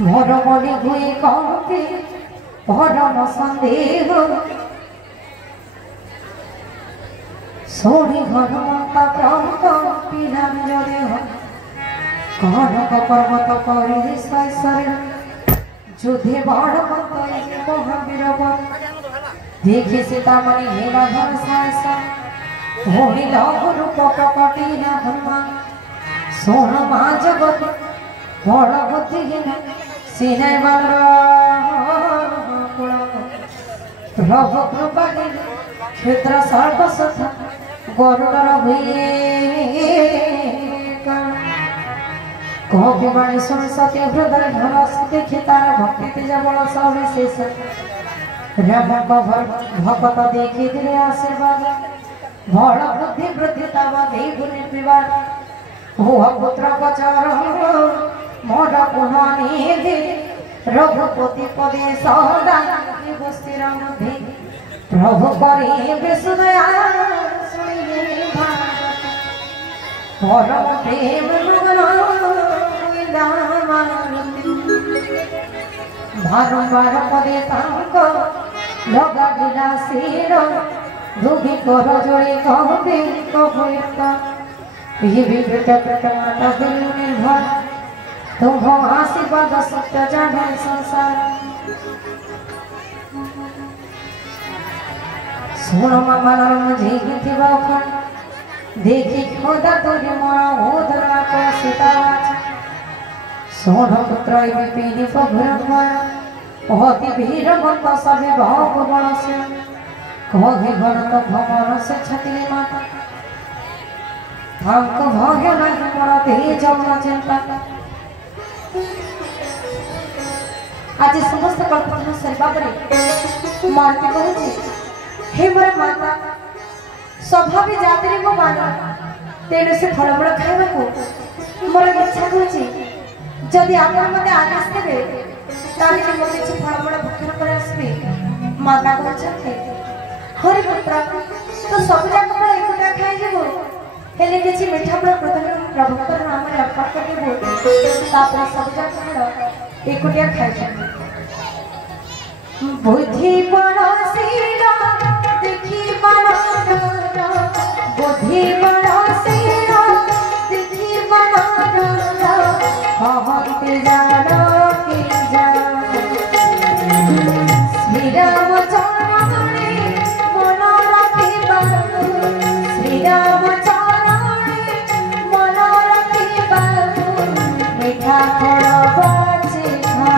मोर मने हुए कहते परम सन्देह सोनी घन मता प्रमुख पिला देह कनक पर्वत पर शरीर जुधे बड़ महावीर देखी सीतामणि हेला धन साहसा होनी लघु रूप प्रकटिला हनुमान सोन मा जगत बड़ बुद्धिहीन सीने प्रभु कृपा क्षेत्र सर्वसथा गरुडर हुए कवि बाणी शुण सती हृदय भरस देखी तार भक्ति जबल सविशेष राम भगत देखी दिले आशीर्वाद बड़ बुद्धि वृद्धि तब दे गुणी विवाद हुआ पुत्र पचार मोर पुनानी रघुपति पदे सदा स्थिर मध्य प्रभु करे विष्णुदया परम प्रेम बारंबार पदे लगा विलासीर दुखी कर जोड़े कहबे कभयता विवृत प्रतमाता निर्भर तुम आशीर्वाद सत्य जाने संसार सुन मनोरम झीथि देखी खोदा तुझे मोरा उदरा को सीतावाच सोन पुत्र विपिनी पघुरमय अति भीर मत सभे भाव गणस्य कहे भरत भवन से छतिले माता हमको भाग्य नहीं मोरा तेज चिंता आज समस्त कल्पना सरवा परे मारती कहूँ हे मोर माता स्वभाव जाति मो मान तेणु से फलमूल खावा को मोर इच्छा होची जदि आपण मते आदेश देबे ताले मो किछि फलमूल भक्षण करे आसबे माता कहछथे हरि पुत्र तो सब जाक फल एकुटा खाइ जेबो हेले किछि मीठा फल प्रथमे प्रभुकर नाम रे अर्पण करबो तापर सब जाक फल एकुटिया खाइ जेबो बुद्धि पड़ोसीरा देखी बनाना बुद्धि पड़ोसीरा देखी बनाना कहते जानो कि जान श्री राम चरणे मन रखिबा श्री राम चरणे मन रखिबा मीठा फल बाछी खा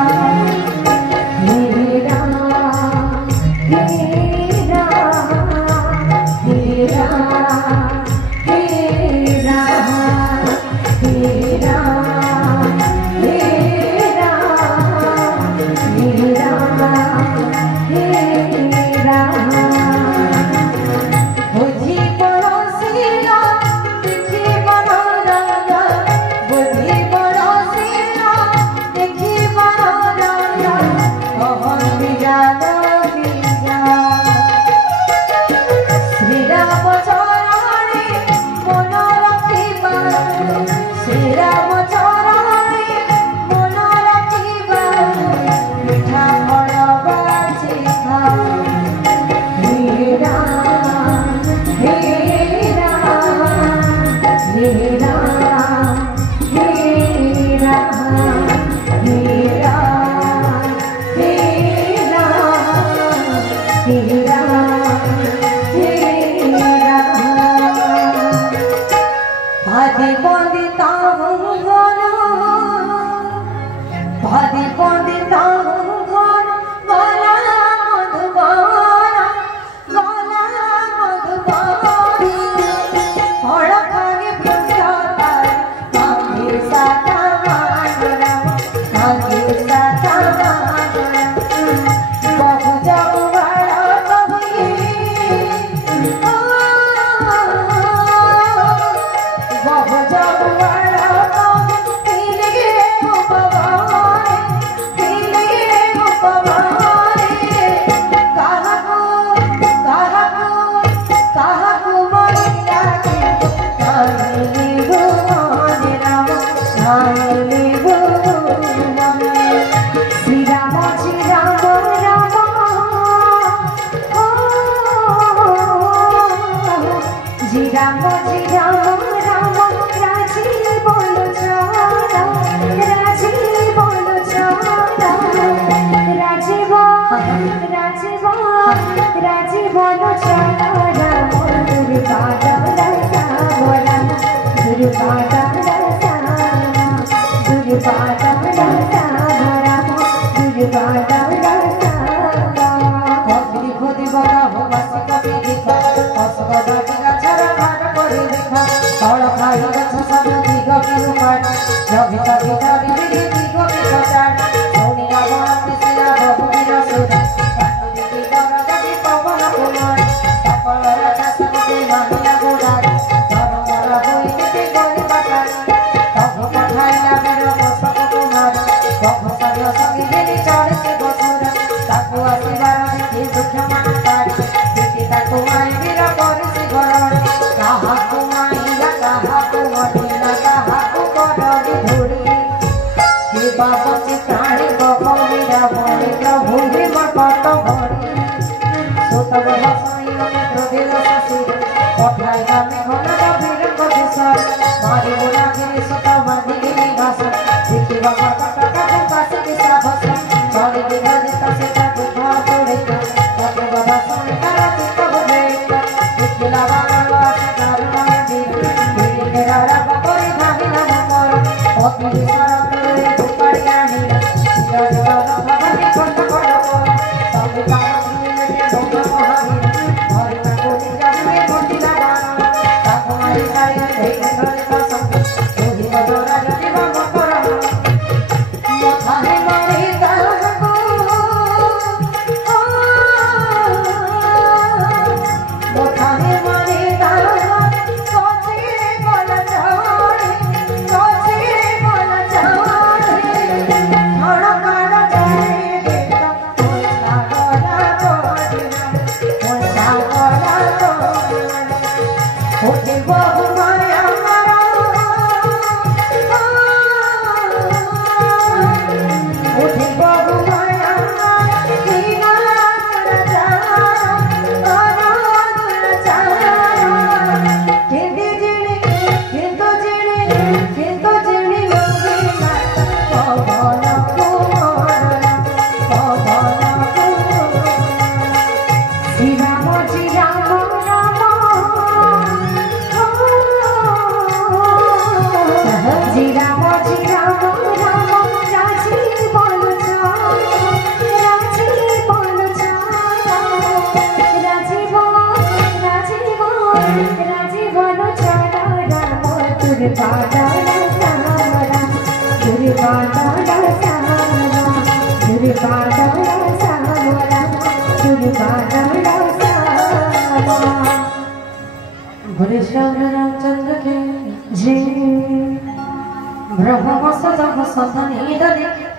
Hallelujah. ଝିଅ ସଙ୍ଗିନୀ ଚଢ଼ିଛି ବସୁର ତାକୁ ଆସିବାର ଦେଖି ଦୁଃଖ ମାନ ତାରି ଦେଖି ତାକୁ ମାରି ବୀର କରିଛି ଘର କାହାକୁ ମାଇଲା କାହାକୁ ମରିଲା କାହାକୁ କରବି ଧୂଳି ଶିବା ବଚି ପ୍ରାଣୀ କବିରା ଭଳି ପ୍ରଭୁ ଭୀମ କଟ ଭଳି ସୁତ ବଧ ଶୁଣିଲେ କ୍ରୋଧିର ଶଶୀରେ ପଠାଇଲା ମେଘନାଦ ବୀରଙ୍କ ଦେଶରେ ମାରି ବୁଲାକିରି ସୁତ ବାନ୍ଧିକିରି ଘାସ ଦେଖିବା କଟକାକୁ କାଶିକି ସାହସ ଚଳି ବିଧରିତ ସେଟା ଦୁଃଖ ତୋଳିତ ତାକୁ ବଧ ଶୁଣି ତାର ଚିତ୍ତ ବୁଝେଇତ ଦେଖିଲା ବାନର ଆସେ ଦାରୁଣ ବୀର ବିଡ଼ି ରାଗ କରି ଭାବିଲା ମମର ଅତି ସରତରେ ଧୂପାଡ଼ି ଆଣିଲା ଜୟ ଜୟ ରଥ ଧରି କଣ୍ଠ କଡ଼କ ସବୁ କାମ ଶୁଣିଲେ ଢୋକ ମହାବୀର ଧରି ତାକୁ ନିଜ ଭୂମି ଘୋଟିଲା ବାଣ ତାକୁ ମାରି ସାରି ଧୈର୍ଯ୍ୟ ଧରିତ ସବୁ ରୋହିବ ଜରା ଜଟିବ ମକର ମଥାରେ ମାରି ତାହାକୁ ମଥାରେ ମାରି ତାହାକୁ କଛିରେ ଗଲା ଚଢ଼ି କଛିରେ ଗଲା ଚଢ଼ି ଛଣ କାଳ ଚଢ଼ି ଗେଟ ପଇସା ଗଲା ପଡ଼ିଲା ପଇସା ଗଲା ପଡ଼ିଲା ଉଠିବ ହୁମାରେ ଆମର ଉଠିବ ହୁମାରେ ଆମର କିନା ରାଜା କିନ୍ତୁ ଜିଣି ଲଗିଲା ପବନକୁ ମରଲା ପବନକୁ ଶ୍ରୀରାମ ଶ୍ରୀରାମ ରାମ ଶ୍ରୀରାମ ଶ୍ରୀରାମ ରାମ ରାଜି ବନୁଛ ରାଜି ବନୁଛ ରାମ ଦୁର୍ବାଦଳ ସାମରା ଦୁର୍ବାଦଳ ସାମରା ଦୁର୍ବାଦଳ ସାମରା दुर्बादल सामा बोले श्याम रामचंद्र के जय ब्रह्म सदा सदा निधने